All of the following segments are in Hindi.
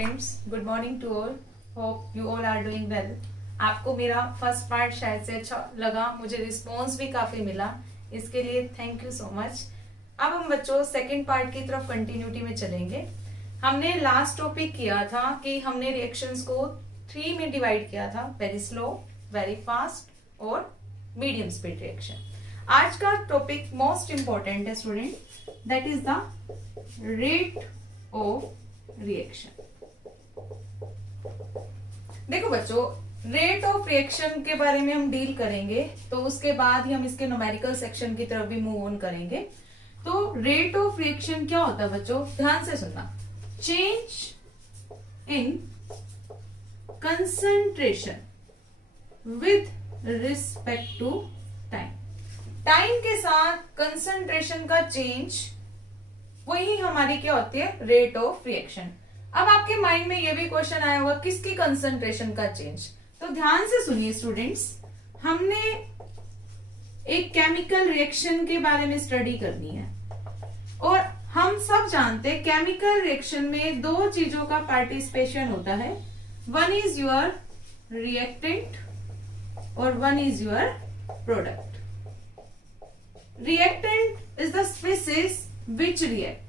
Students, good morning to all. Hope you all are doing well. आपको मेरा फर्स्ट पार्ट शायद से अच्छा लगा, मुझे रिस्पॉन्स भी काफी मिला, इसके लिए थैंक यू सो मच। अब हम बच्चों सेकंड पार्ट की तरफ कंटिन्यूटी में चलेंगे। हमने लास्ट टॉपिक किया था कि हमने रिएक्शंस को 3 में डिवाइड किया था, वेरी स्लो, वेरी फास्ट और मीडियम स्पीड रिएक्शन। आज का टॉपिक मोस्ट इंपॉर्टेंट है student, that is the rate of reaction. देखो बच्चों, रेट ऑफ रिएक्शन के बारे में हम डील करेंगे, तो उसके बाद ही हम इसके न्यूमेरिकल सेक्शन की तरफ भी मूव ऑन करेंगे। तो रेट ऑफ रिएक्शन क्या होता है बच्चों, ध्यान से सुनना। Change in concentration with respect to time. Time के साथ कंसंट्रेशन का चेंज, वही हमारी क्या होती है, रेट ऑफ रिएक्शन। अब आपके माइंड में ये भी क्वेश्चन आया होगा, किसकी कंसंट्रेशन का चेंज। तो ध्यान से सुनिए स्टूडेंट्स, हमने एक केमिकल रिएक्शन के बारे में स्टडी करनी है और हम सब जानते हैं केमिकल रिएक्शन में दो चीजों का पार्टिसिपेशन होता है। वन इज योर रिएक्टेंट और one is your product. Reactant is the species which react.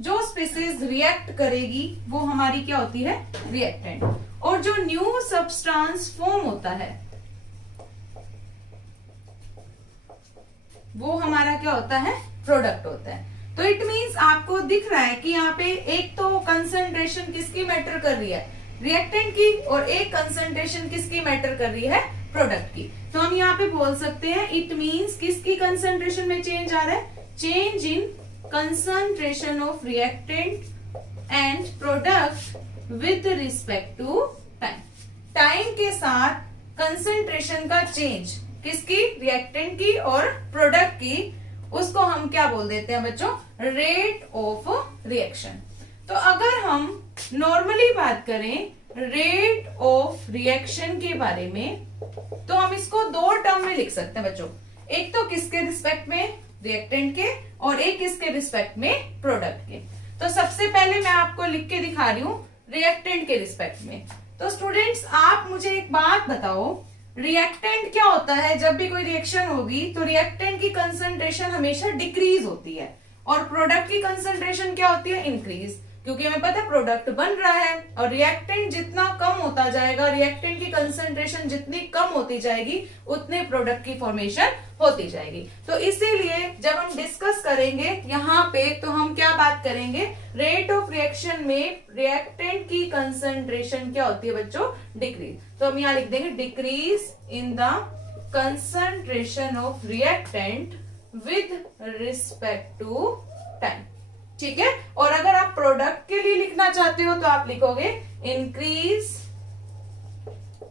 जो स्पीसीज रिएक्ट करेगी वो हमारी क्या होती है, रिएक्टेंट। और जो न्यू सब्सटेंस फॉर्म होता है वो हमारा क्या होता है, प्रोडक्ट होता है। तो इट मींस आपको दिख रहा है कि यहाँ पे एक तो कंसंट्रेशन किसकी मैटर कर रही है, रिएक्टेंट की, और एक कंसंट्रेशन किसकी मैटर कर रही है, प्रोडक्ट की। तो हम यहाँ पे बोल सकते हैं इट मींस किसकी कंसंट्रेशन में चेंज आ रहा है, change in concentration of reactant and product with respect to time। Time के साथ कंसंट्रेशन का चेंज किसकी, रिएक्टेंट की और प्रोडक्ट की, उसको हम क्या बोल देते हैं बच्चों, रेट ऑफ रिएक्शन। तो अगर हम नॉर्मली बात करें रेट ऑफ रिएक्शन के बारे में, तो हम इसको दो टर्म में लिख सकते हैं बच्चों। एक तो किसके रिस्पेक्ट में, रिएक्टेंट के, और एक किसके रिस्पेक्ट में, प्रोडक्ट के। तो सबसे पहले मैं आपको लिख के दिखा रही हूं रिएक्टेंट के रिस्पेक्ट में। तो स्टूडेंट्स आप मुझे एक बात बताओ, रिएक्टेंट क्या होता है। जब भी कोई रिएक्शन होगी तो रिएक्टेंट की कंसंट्रेशन हमेशा डिक्रीज होती है और प्रोडक्ट की कंसंट्रेशन क्या होती है, इंक्रीज। क्योंकि हमें पता है प्रोडक्ट बन रहा है और रिएक्टेंट जितना कम होता जाएगा, रिएक्टेंट की कंसंट्रेशन जितनी कम होती जाएगी, उतने प्रोडक्ट की फॉर्मेशन होती जाएगी। तो इसीलिए जब हम डिस्कस करेंगे यहाँ पे, तो हम क्या बात करेंगे, रेट ऑफ रिएक्शन में रिएक्टेंट की कंसंट्रेशन क्या होती है बच्चों, डिक्रीज। तो हम यहाँ लिख देंगे decrease in the concentration of reactant with respect to time, ठीक है। और अगर आप प्रोडक्ट के लिए लिखना चाहते हो तो आप लिखोगे increase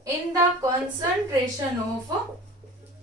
in the concentration of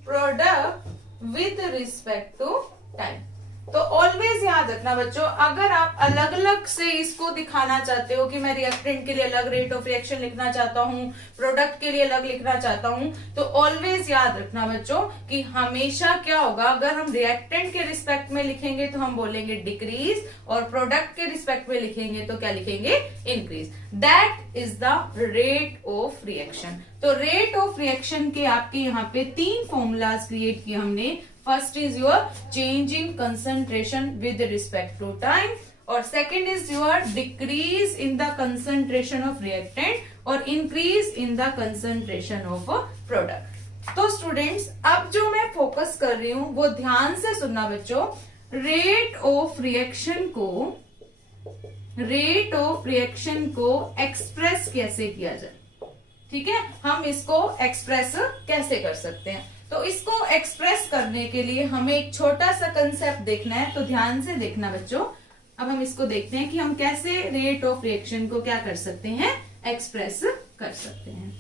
product with respect to time. तो ऑलवेज याद रखना बच्चों, अगर आप अलग अलग से इसको दिखाना चाहते हो कि मैं रिएक्टेंट के लिए अलग रेट ऑफ रिएक्शन लिखना चाहता हूँ, प्रोडक्ट के लिए अलग लिखना चाहता हूँ, तो ऑलवेज याद रखना बच्चों कि हमेशा क्या होगा, अगर हम रिएक्टेंट के रिस्पेक्ट में लिखेंगे तो हम बोलेंगे डिक्रीज, और प्रोडक्ट के रिस्पेक्ट में लिखेंगे तो क्या लिखेंगे, increase. That is the rate of reaction. तो रेट ऑफ रिएक्शन के आपके यहाँ पे 3 फॉर्मूलाज क्रिएट किए हमने। First is your change in concentration with respect to time, और second is your decrease in the concentration of reactant, और increase in the concentration of product. तो स्टूडेंट्स अब जो मैं फोकस कर रही हूं वो ध्यान से सुनना बच्चों। रेट ऑफ रिएक्शन को एक्सप्रेस कैसे किया जाए, ठीक है, हम इसको एक्सप्रेस कैसे कर सकते हैं। तो इसको एक्सप्रेस करने के लिए हमें एक छोटा सा कंसेप्ट देखना है, तो ध्यान से देखना बच्चों। अब हम इसको देखते हैं कि हम कैसे रेट ऑफ रिएक्शन को क्या कर सकते हैं, एक्सप्रेस कर सकते हैं।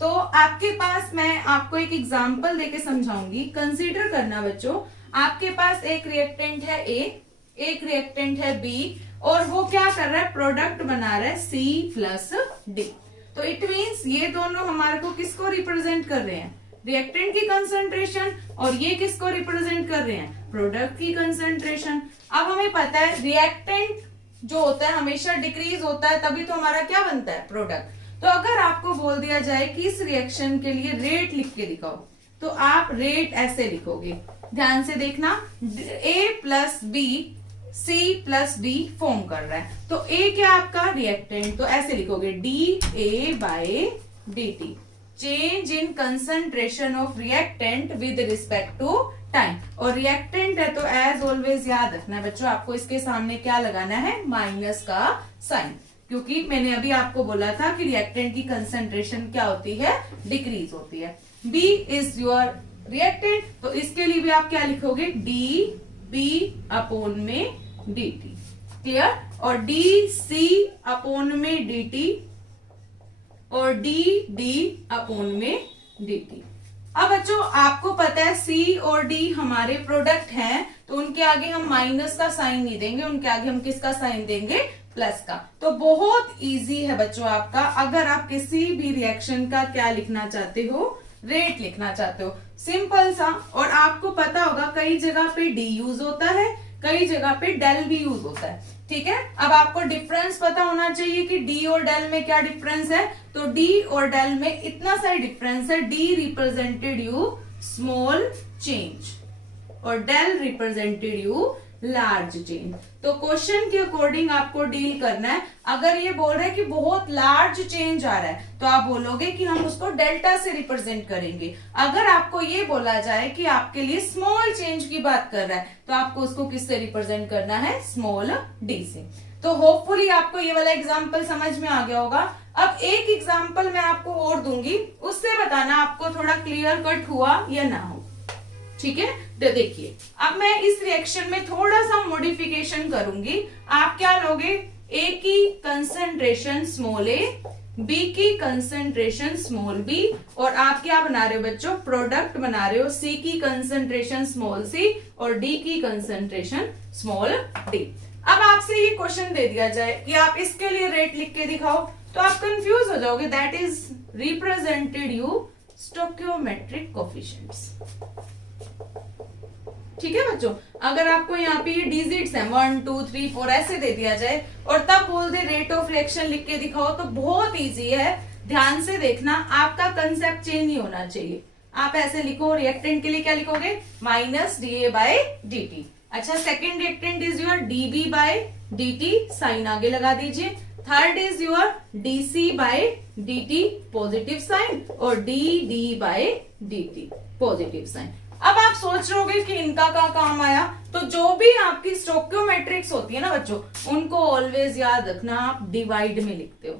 तो आपके पास मैं आपको एक एग्जांपल देके समझाऊंगी, कंसीडर करना बच्चों। आपके पास एक रिएक्टेंट है ए, एक रिएक्टेंट है बी, और वो क्या कर रहा है, प्रोडक्ट बना रहा है सी प्लस डी। तो इट मीन्स ये दोनों हमारे को किसको रिप्रेजेंट कर रहे हैं, रिएक्टेंट की कंसंट्रेशन, और ये किसको रिप्रेजेंट कर रहे हैं, प्रोडक्ट की कंसंट्रेशन। अब हमें पता है रिएक्टेंट जो होता है हमेशा डिक्रीज होता है, तभी तो हमारा क्या बनता है, प्रोडक्ट। तो अगर आपको बोल दिया जाए कि इस रिएक्शन के लिए रेट लिख के दिखाओ, तो आप रेट ऐसे लिखोगे, ध्यान से देखना, A plus B C plus D form कर रहा है, तो A क्या आपका रिएक्टेंट, तो ऐसे लिखोगे DA by dt, change in concentration of reactant with respect to time. और रिएक्टेंट है तो एज ऑलवेज याद रखना है बच्चों, आपको इसके सामने क्या लगाना है, माइनस का साइन, क्योंकि मैंने अभी आपको बोला था कि रिएक्टेंट की कंसंट्रेशन क्या होती है, डिक्रीज होती है। B इज योर रिएक्टेंट, तो इसके लिए भी आप क्या लिखोगे, डी बी अपॉन में dt, क्लियर। और डी सी अपॉन में dt और डी डी अपॉन में dt। अब बच्चों आपको पता है C और D हमारे प्रोडक्ट हैं, तो उनके आगे हम माइनस का साइन नहीं देंगे, उनके आगे हम किसका साइन देंगे, प्लस का। तो बहुत इजी है बच्चों आपका, अगर आप किसी भी रिएक्शन का क्या लिखना चाहते हो, रेट लिखना चाहते हो, सिंपल सा। और आपको पता होगा कई जगह पे डी यूज होता है, कई जगह पे डेल भी यूज होता है, ठीक है। अब आपको डिफरेंस पता होना चाहिए कि डी और डेल में क्या डिफरेंस है, तो डी और डेल में इतना सा डिफरेंस है, D represented you small change और del represented you large change. तो क्वेश्चन के अकॉर्डिंग आपको डील करना है। अगर ये बोल रहे हैं कि बहुत लार्ज चेंज आ रहा है, तो आप बोलोगे कि हम उसको डेल्टा से रिप्रेजेंट करेंगे। अगर आपको ये बोला जाए कि आपके लिए स्मॉल चेंज की बात कर रहा है, तो आपको उसको किससे रिप्रेजेंट करना है, स्मॉल डी से। तो होपफुली आपको ये वाला एग्जाम्पल समझ में आ गया होगा। अब एक एग्जाम्पल मैं आपको और दूंगी, उससे बताना आपको थोड़ा क्लियर कट हुआ या ना हो, ठीक है। तो देखिए अब मैं इस रिएक्शन में थोड़ा सा मॉडिफिकेशन करूंगी। आप क्या लोगे, A की कंसंट्रेशन स्मॉल a, B की कंसंट्रेशन स्मॉल b, और आप क्या बना रहे हो बच्चों, प्रोडक्ट बना रहे हो, C की कंसंट्रेशन स्मॉल c और D की कंसंट्रेशन स्मॉल d। अब आपसे ये क्वेश्चन दे दिया जाए कि आप इसके लिए रेट लिख के दिखाओ, तो आप कंफ्यूज हो जाओगे, that is represented you stoichiometric coefficients, ठीक है बच्चों। अगर आपको यहाँ पे ये डिजिट्स हैं 1 2 3 4 ऐसे दे दिया जाए और तब बोल दे रेट ऑफ रिएक्शन लिख के दिखाओ, तो बहुत इजी है, ध्यान से देखना, आपका कंसेप्ट चेंज नहीं होना चाहिए। आप ऐसे लिखो, रिएक्टेंट के लिए क्या लिखोगे, minus D A by D T. अच्छा, second reactant is your D B by D T, sign आगे लगा दीजिए। Third is your D C by D T, positive sign, और D D by D T, positive sign. अब आप सोच रहे होगे कि इनका क्या काम आया, तो जो भी आपकी स्टोइकियोमेट्रिक्स होती है ना बच्चों, उनको ऑलवेज याद रखना, आप डिवाइड में लिखते हो।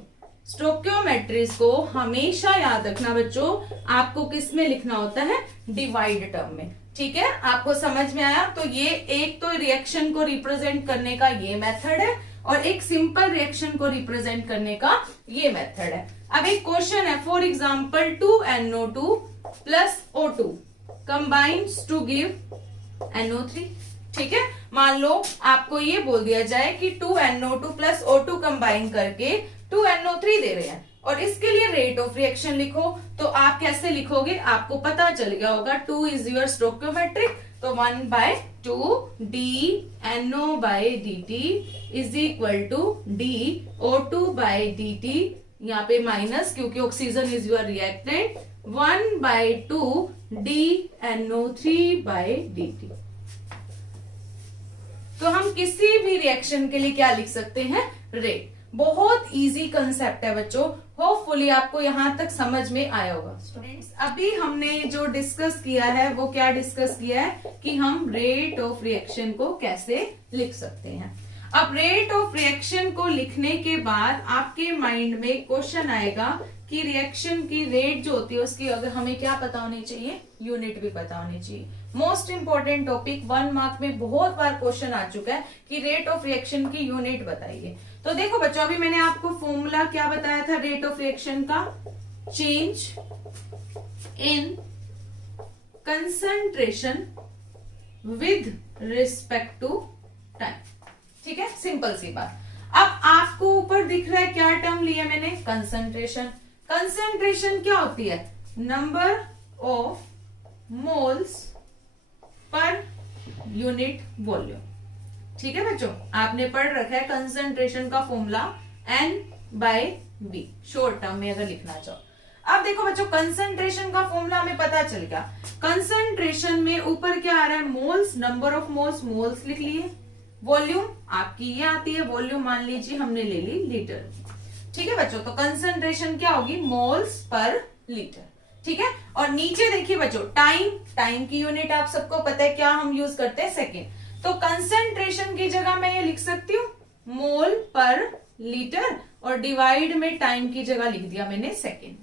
स्टोइकियोमेट्रिक्स को हमेशा याद रखना बच्चों, आपको किस में लिखना होता है, डिवाइड टर्म में, ठीक है। आपको समझ में आया। तो ये एक तो रिएक्शन को रिप्रेजेंट करने का ये मेथड है, और एक सिंपल रिएक्शन को रिप्रेजेंट करने का ये मेथड है। अब एक क्वेश्चन है, for example 2NO2 plus O2 combines to give NO3, ठीक है। मान लो आपको ये बोल दिया जाए कि 2NO2 प्लस O2 कंबाइन करके 2NO3 दे रहे हैं, और इसके लिए रेट ऑफ रिएक्शन लिखो, तो आप कैसे लिखोगे, आपको पता चल गया होगा, 2 इज योर स्टोइकियोमेट्रिक, तो 1/2 DNO/dt is equal to DO2/dt, यहाँ पे माइनस क्योंकि oxygen is your reactant, 1/2 DNO3/dt। तो हम किसी भी रिएक्शन के लिए क्या लिख सकते हैं, रेट। बहुत इजी कंसेप्ट है बच्चों, होपफुली आपको यहां तक समझ में आया होगा। स्टूडेंट्स, अभी हमने जो डिस्कस किया है वो क्या डिस्कस किया है कि हम रेट ऑफ रिएक्शन को कैसे लिख सकते हैं। अब रेट ऑफ रिएक्शन को लिखने के बाद आपके माइंड में क्वेश्चन आएगा कि रिएक्शन की रेट जो होती है उसकी अगर हमें क्या पता होनी चाहिए, यूनिट भी पता होनी चाहिए। मोस्ट इंपोर्टेंट टॉपिक, 1 मार्क में बहुत बार क्वेश्चन आ चुका है कि रेट ऑफ रिएक्शन की यूनिट बताइए। तो देखो बच्चों, अभी मैंने आपको फॉर्मूला क्या बताया था रेट ऑफ रिएक्शन का, change in concentration with respect to time, ठीक है, सिंपल सी बात। अब आपको ऊपर दिख रहा है क्या टर्म लिया मैंने, कंसंट्रेशन। कंसंट्रेशन क्या होती है, number of moles per unit volume, ठीक है बच्चों, आपने पढ़ रखा है कंसंट्रेशन का फॉर्मूला N/V, शॉर्ट टर्म में अगर लिखना चाहो। अब देखो बच्चों, कंसंट्रेशन का फॉर्मूला हमें पता चल गया। कंसंट्रेशन में ऊपर क्या आ रहा है, moles, number of moles, moles लिख लिए। वॉल्यूम आपकी ये आती है, वॉल्यूम मान लीजिए हमने ले ली लीटर। ठीक है बच्चों, तो कंसंट्रेशन क्या होगी, मोल्स पर लीटर। ठीक है, और नीचे देखिए बच्चों, टाइम, टाइम की यूनिट आप सबको पता है क्या हम यूज करते हैं, सेकेंड। तो कंसंट्रेशन की जगह मैं ये लिख सकती हूँ मोल पर लीटर, और डिवाइड में टाइम की जगह लिख दिया मैंने सेकेंड।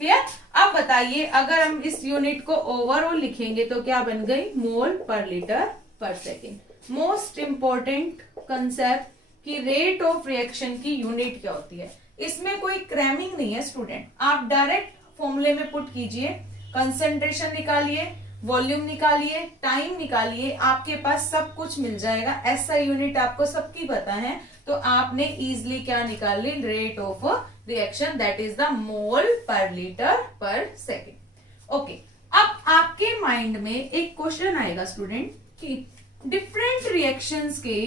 क्लियर। अब बताइए, अगर हम इस यूनिट को ओवरऑल लिखेंगे तो क्या बन गई, मोल पर लीटर पर सेकेंड। मोस्ट इंपॉर्टेंट कंसेप्ट कि रेट ऑफ रिएक्शन की यूनिट क्या होती है, इसमें कोई क्रैमिंग नहीं है स्टूडेंट। आप डायरेक्ट फॉर्मूले में पुट कीजिए, कंसंट्रेशन निकालिए, वॉल्यूम निकालिए, टाइम निकालिए, आपके पास सब कुछ मिल जाएगा। ऐसा यूनिट आपको सबकी पता है, तो आपने इजिली क्या निकाल ली, rate of reaction, that is the mole per litre पर सेकेंड। ओके, अब आपके माइंड में एक क्वेश्चन आएगा स्टूडेंट कि डिफरेंट रिएक्शंस के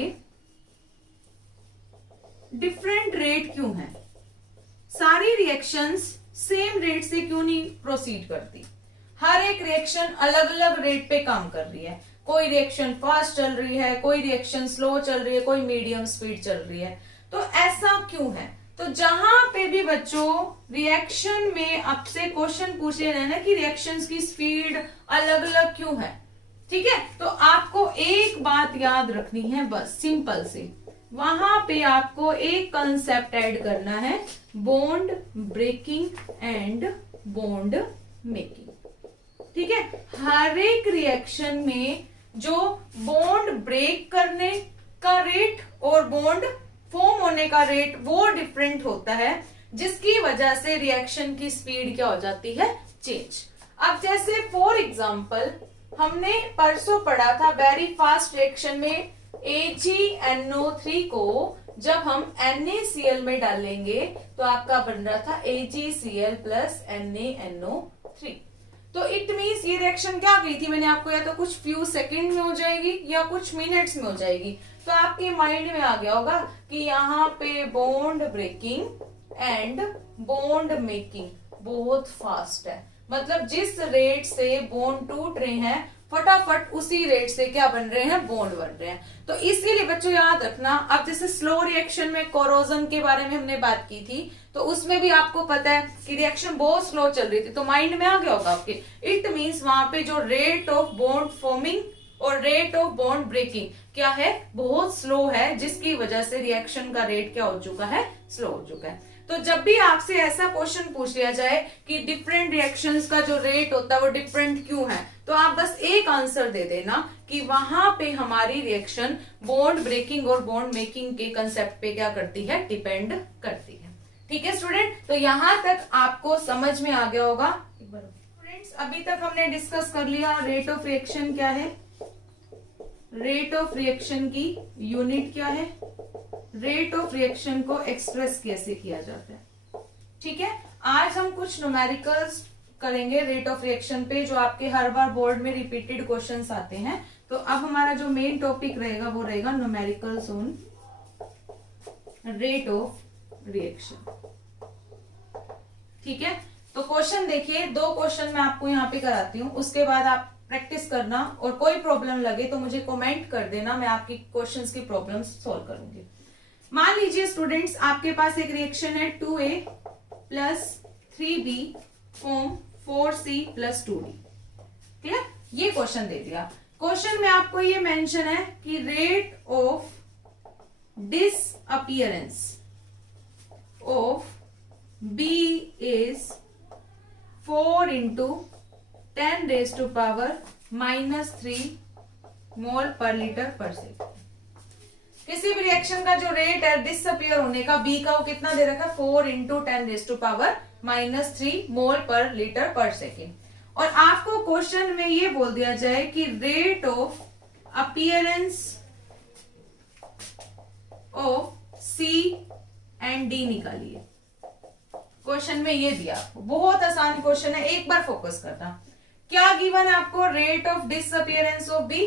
डिफरेंट रेट क्यों हैं, सारी रिएक्शंस सेम रेट से क्यों नहीं प्रोसीड करती, हर एक रिएक्शन अलग अलग रेट पे काम कर रही है। कोई रिएक्शन फास्ट चल रही है, कोई रिएक्शन स्लो चल रही है, कोई मीडियम स्पीड चल रही है, तो ऐसा क्यों है। तो जहां पे भी बच्चों रिएक्शन में आपसे क्वेश्चन पूछे रहे ना कि रिएक्शंस की स्पीड अलग अलग क्यों है, ठीक है, तो आपको एक बात याद रखनी है, बस सिंपल से, वहां पे आपको एक कंसेप्ट ऐड करना है, bond breaking and bond making. ठीक है, हर एक रिएक्शन में जो बॉन्ड ब्रेक करने का रेट और बॉन्ड फॉर्म होने का रेट वो डिफरेंट होता है, जिसकी वजह से रिएक्शन की स्पीड क्या हो जाती है, चेंज। अब जैसे फॉर एग्जांपल हमने परसों पढ़ा था वेरी फास्ट रिएक्शन में AgNO3 को जब हम NaCl में डालेंगे तो आपका बन रहा था AgCl प्लस NaNO3। तो इट मीन्स ये रिएक्शन क्या गई थी मैंने आपको, या तो कुछ फ्यू सेकंड में हो जाएगी या कुछ मिनट्स में हो जाएगी। तो आपके माइंड में आ गया होगा कि यहाँ पे bond breaking and bond making बहुत फास्ट है, मतलब जिस रेट से बॉन्ड टूट रहे हैं फटाफट उसी रेट से क्या बन रहे हैं, बॉन्ड बन रहे हैं। तो इसीलिए बच्चों याद रखना, अब जैसे स्लो रिएक्शन में कोरोजन के बारे में हमने बात की थी, तो उसमें भी आपको पता है कि रिएक्शन बहुत स्लो चल रही थी, तो माइंड में आ गया होगा आपके, इट मींस वहां पे जो रेट ऑफ बॉन्ड फॉर्मिंग और रेट ऑफ बॉन्ड ब्रेकिंग क्या है, बहुत स्लो है, जिसकी वजह से रिएक्शन का रेट क्या हो चुका है, स्लो हो चुका है। तो जब भी आपसे ऐसा क्वेश्चन पूछ लिया जाए कि डिफरेंट रिएक्शंस का जो रेट होता है वो डिफरेंट क्यों है, तो आप बस एक आंसर दे देना कि वहां पे हमारी रिएक्शन बॉन्ड ब्रेकिंग और बॉन्ड मेकिंग के कंसेप्ट पे क्या करती है, डिपेंड करती है। ठीक है स्टूडेंट, तो यहां तक आपको समझ में आ गया होगा। स्टूडेंट्स, अभी तक हमने डिस्कस कर लिया रेट ऑफ रिएक्शन क्या है, रेट ऑफ रिएक्शन की यूनिट क्या है, रेट ऑफ रिएक्शन को एक्सप्रेस कैसे किया जाता है। ठीक है, आज हम कुछ न्यूमेरिकल्स करेंगे रेट ऑफ रिएक्शन पे, जो आपके हर बार बोर्ड में रिपीटेड क्वेश्चंस आते हैं। तो अब हमारा जो मेन टॉपिक रहेगा वो रहेगा numericals on rate of reaction. ठीक है, तो क्वेश्चन देखिए, दो क्वेश्चन मैं आपको यहाँ पे कराती हूँ, उसके बाद आप प्रैक्टिस करना, और कोई प्रॉब्लम लगे तो मुझे कमेंट कर देना, मैं आपकी क्वेश्चंस की प्रॉब्लम्स सॉल्व करूंगी। मान लीजिए स्टूडेंट्स, आपके पास एक रिएक्शन है 2A plus 3B form 4C plus 2D। Clear, ये क्वेश्चन दे दिया। क्वेश्चन में आपको ये मेंशन है कि rate of disappearance of B is 4 into 10 raised to power -3 mole per litre पर सेकेंड। किसी भी रिएक्शन का जो रेट है डिसअपियर होने का, बी का वो कितना दे रखा है, 4 into 10 raised to power -3 mole per litre पर सेकेंड। और आपको क्वेश्चन में ये बोल दिया जाए कि rate of appearance of C and D निकालिए। क्वेश्चन में ये दिया, बहुत आसान क्वेश्चन है, एक बार फोकस करना। क्या गिवन है आपको, rate of disappearance of B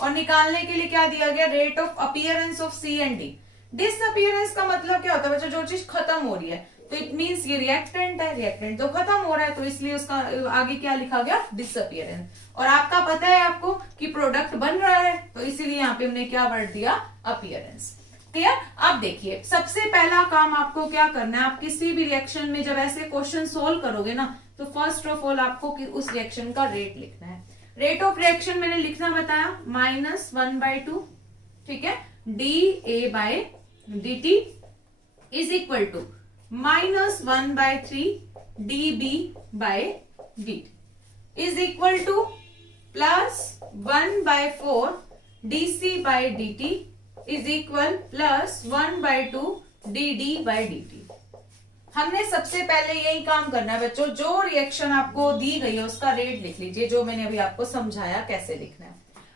और निकालने के लिए क्या दिया गया, rate of appearance of C and D. Disappearance का मतलब क्या होता है बच्चों, जो चीज खत्म हो रही है, तो इट मीन्स ये रिएक्टेंट है, रिएक्टेंट तो खत्म हो रहा है, तो इसलिए उसका आगे क्या लिखा गया, डिसअपीयरेंस। और आपका पता है आपको कि प्रोडक्ट बन रहा है, तो इसीलिए यहाँ पे हमने क्या वर्ड दिया, अपीयरेंस। क्लियर। अब देखिए सबसे पहला काम आपको क्या करना है, आप किसी भी रिएक्शन में जब ऐसे क्वेश्चन सोल्व करोगे ना, तो फर्स्ट ऑफ ऑल आपको उस रिएक्शन का रेट लिखना है। रेट ऑफ रिएक्शन मैंने लिखना बताया -1/2, ठीक है, dA/dt is equal to -1/3 dB/dt is equal to +1/4 dC/dt is equal +1/2 dD/dt। हमने सबसे पहले यही काम करना है बच्चों, जो रिएक्शन आपको दी गई है उसका रेट लिख लीजिए, जो मैंने अभी आपको समझाया कैसे लिखना है।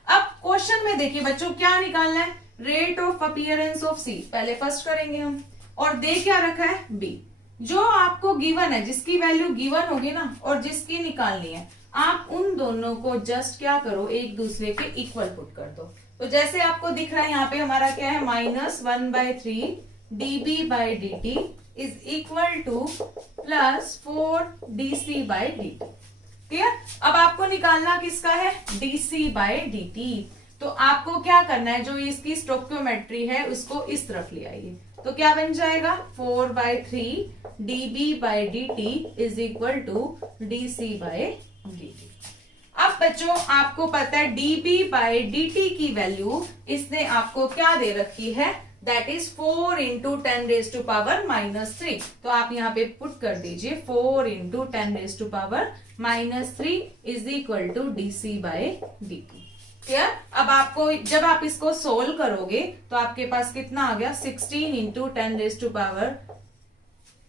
अब क्वेश्चन में देखिए बच्चों क्या निकालना है, रेट ऑफ अपीयरेंस ऑफ सी, पहले फर्स्ट करेंगे हम, और दे क्या रखा है, बी। जो आपको गिवन है, जिसकी वैल्यू गिवन होगी ना और जिसकी निकालनी है, आप उन दोनों को जस्ट क्या करो, एक दूसरे के इक्वल पुट कर दो। तो जैसे आपको दिख रहा है यहाँ पे हमारा क्या है, -1/3 dB/dt is equal to +4 dC/dt। Clear. अब आपको निकालना किसका है, dC/dt। तो आपको क्या करना है, जो इसकी स्टोइकियोमेट्री है उसको इस तरफ ले आइए, तो क्या बन जाएगा, 4/3 dB/dt is equal to dC/dt। अब बच्चों आपको पता है dB/dt की वैल्यू इसने आपको क्या दे रखी है, दैट इज 4 × 10⁻³ तो आप यहाँ पे पुट कर दीजिए 4 × 10⁻³ is equal to dC/dt। Clear. अब आपको जब आप इसको सोल्व करोगे तो आपके पास कितना आ गया, 16 ×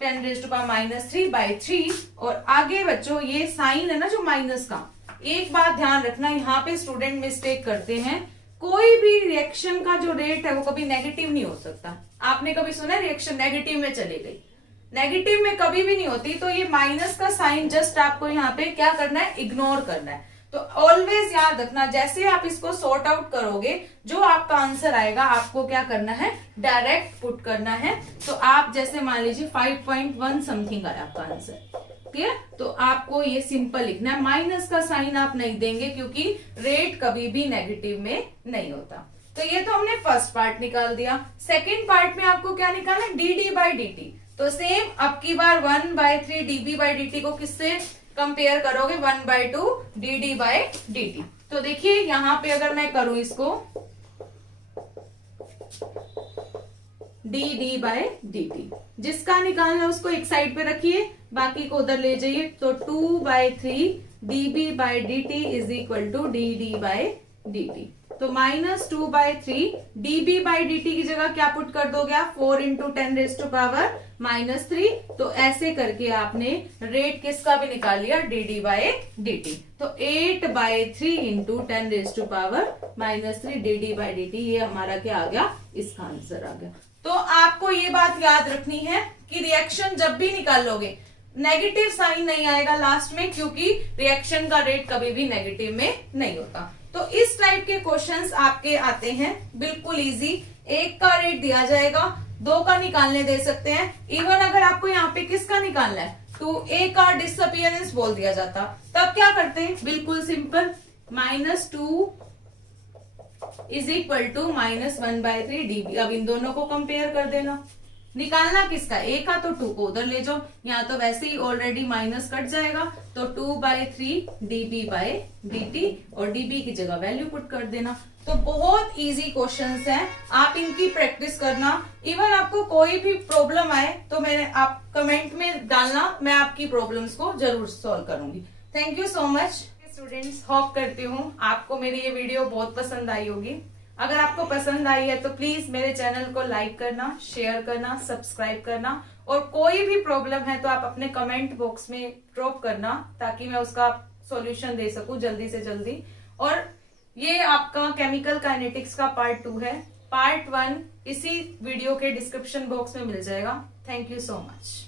10⁻³ और आगे बच्चों ये साइन है ना जो माइनस का, एक बात ध्यान रखना, यहाँ पे स्टूडेंट मिस्टेक करते हैं, कोई भी रिएक्शन का जो रेट है वो कभी नेगेटिव नहीं हो सकता। आपने कभी सुना है रिएक्शन नेगेटिव में चली गई, नेगेटिव में कभी भी नहीं होती। तो ये माइनस का साइन जस्ट आपको यहाँ पे क्या करना है, इग्नोर करना है। तो ऑलवेज याद रखना, जैसे आप इसको सॉर्ट आउट करोगे, जो आपका आंसर आएगा आपको क्या करना है, डायरेक्ट पुट करना है। तो आप जैसे मान लीजिए 5.1 समथिंग आया आपका आंसर, क्लियर। तो आपको ये सिंपल लिखना है, माइनस का साइन आप नहीं देंगे क्योंकि रेट कभी भी नेगेटिव में नहीं होता। तो ये तो हमने फर्स्ट पार्ट निकाल दिया। सेकेंड पार्ट में आपको क्या निकालना है, dD/dt। तो सेम अब की बार 1/3 dB/dt को किससे कंपेयर करोगे, 1/2 dD/dt। तो देखिए यहां पे अगर मैं करूं इसको dD/dt, जिसका निकालना है उसको एक साइड पे रखिए, बाकी को उधर ले जाइए। तो 2/3 dB/dt is equal to dD/dt। तो -2/3 dB/dt की जगह क्या पुट कर दोगे आप, 4 × 10⁻³ तो ऐसे करके आपने रेट किसका भी निकाल लिया, dD/dt। तो 8/3 × 10⁻³ dD/dt ये हमारा क्या आ गया, इसका आंसर आ गया। तो आपको ये बात याद रखनी है कि रिएक्शन जब भी निकालोगे नेगेटिव साइन नहीं आएगा लास्ट में, क्योंकि रिएक्शन का रेट कभी भी नेगेटिव में नहीं होता। तो इस टाइप के क्वेश्चंस आपके आते हैं, बिल्कुल इजी। एक का रेट दिया जाएगा, 2 का निकालने दे सकते हैं। इवन अगर आपको यहाँ पे किसका निकालना है, तो ए का डिसअपीयरेंस बोल दिया जाता, तब क्या करते हैं, बिल्कुल simple, -2 is equal to -1/3 dB। अब इन दोनों को कंपेयर कर देना, निकालना किसका, ए का, तो 2 को उधर ले जाओ, यहाँ तो वैसे ही ऑलरेडी माइनस कट जाएगा। तो 2/3 dB/dt और dB की जगह वैल्यू पुट कर देना। तो बहुत इजी क्वेश्चंस हैं, आप इनकी प्रैक्टिस करना। इवन आपको कोई भी प्रॉब्लम आए तो आप कमेंट में डालना, मैं आपकी प्रॉब्लम्स को जरूर सॉल्व करूंगी। Thank you so much students, hope करती हूँ आपको मेरी ये वीडियो बहुत पसंद आई होगी। अगर आपको पसंद आई है तो प्लीज मेरे चैनल को लाइक करना, शेयर करना, सब्सक्राइब करना, और कोई भी प्रॉब्लम है तो आप अपने कमेंट बॉक्स में ड्रॉप करना, ताकि मैं उसका सॉल्यूशन दे सकूं जल्दी से जल्दी। और ये आपका केमिकल काइनेटिक्स का पार्ट 2 है, पार्ट 1 इसी वीडियो के डिस्क्रिप्शन बॉक्स में मिल जाएगा। Thank you so much.